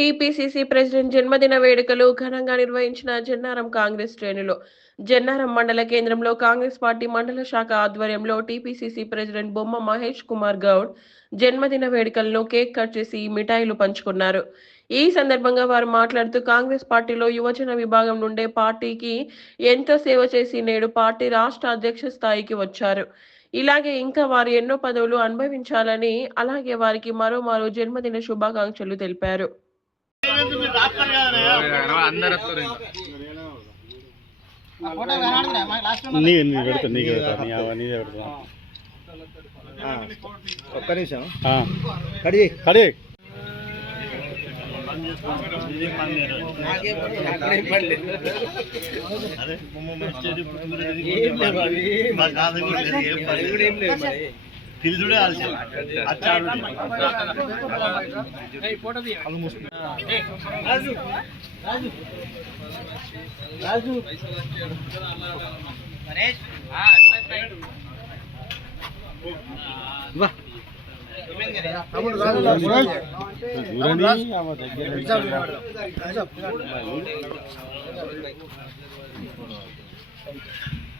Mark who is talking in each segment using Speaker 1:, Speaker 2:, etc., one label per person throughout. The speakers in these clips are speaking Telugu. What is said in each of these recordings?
Speaker 1: టీపీసీసీ ప్రెసిడెంట్ జన్మదిన వేడుకలు ఘనంగా నిర్వహించిన జన్నారం కాంగ్రెస్ శ్రేణులు. జన్నారం మండల కేంద్రంలో కాంగ్రెస్ పార్టీ మండల శాఖ ఆధ్వర్యంలో టీపీసీసీ ప్రెసిడెంట్ బొమ్మ మహేష్ కుమార్ గౌడ్ జన్మదిన వేడుకలను కేక్ కట్ చేసి మిఠాయిలు పంచుకున్నారు. ఈ సందర్భంగా వారు మాట్లాడుతూ కాంగ్రెస్ పార్టీలో యువజన విభాగం నుండే పార్టీకి ఎంతో సేవ చేసి నేడు పార్టీ రాష్ట్ర అధ్యక్ష స్థాయికి వచ్చారు. ఇలాగే ఇంకా వారు ఎన్నో పదవులు అనుభవించాలని అలాగే వారికి మరో మరో జన్మదిన శుభాకాంక్షలు తెలిపారు.
Speaker 2: నీ నీ పెడతా నీకు పెడతా నీ నీదే పెడతా
Speaker 3: ఒక్క నిమిషం
Speaker 2: ఆ,
Speaker 3: కడిగి
Speaker 2: కడి
Speaker 3: పిలుచుడే ఆలస్యం రాజు
Speaker 2: చూడండి ఆమె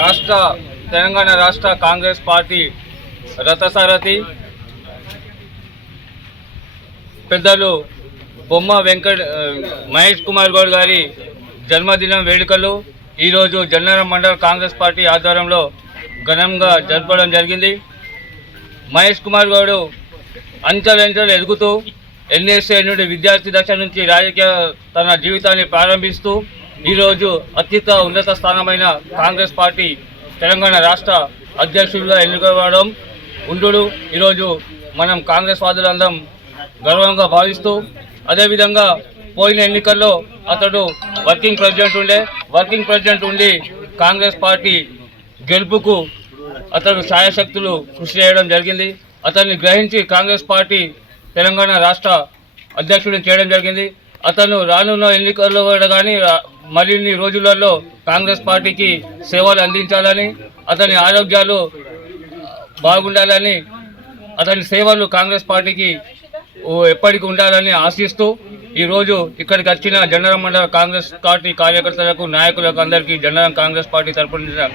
Speaker 4: రాష్ట్ర తెలంగాణ రాష్ట్ర కాంగ్రెస్ పార్టీ రథసారథి పెద్దలు బొమ్మ వెంకట మహేష్ కుమార్ గౌడ్ గారి జన్మదినం వేడుకలు. ఈరోజు జనరల్ మండల కాంగ్రెస్ పార్టీ ఆధ్వర్యంలో ఘనంగా జరపడం జరిగింది. మహేష్ కుమార్ గౌడ్ అంచెలంచెలు ఎదుగుతూ ఎన్ఎస్ఏ నుండి విద్యార్థి దశ నుంచి రాజకీయ తన జీవితాన్ని ప్రారంభిస్తూ ఈరోజు అత్యంత ఉన్నత స్థానమైన కాంగ్రెస్ పార్టీ తెలంగాణ రాష్ట్ర అధ్యక్షుడిగా ఎన్నుకోవడం ఉండు ఈరోజు మనం కాంగ్రెస్ వాదులందరం గర్వంగా భావిస్తూ అదేవిధంగా పోయిన ఎన్నికల్లో అతడు వర్కింగ్ ప్రెసిడెంట్ ఉండే. వర్కింగ్ ప్రెసిడెంట్ ఉండి కాంగ్రెస్ పార్టీ గెలుపుకు అతను సాయశక్తులు కృషి చేయడం జరిగింది. అతన్ని గ్రహించి కాంగ్రెస్ పార్టీ తెలంగాణ రాష్ట్ర అధ్యక్షుడిని చేయడం జరిగింది. అతను రానున్న ఎన్నికల్లో కూడా కానీ మరిన్ని రోజులలో కాంగ్రెస్ పార్టీకి సేవలు అందించాలని అతని ఆరోగ్యాలు బాగుండాలని అతని సేవలు కాంగ్రెస్ పార్టీకి ఎప్పటికీ ఎప్పటికి ఉండాలని ఆశిస్తూ ఈరోజు ఇక్కడికి వచ్చిన జనరల్ మండల కాంగ్రెస్ పార్టీ కార్యకర్తలకు నాయకులకు అందరికీ జనరల్ కాంగ్రెస్ పార్టీ తరపున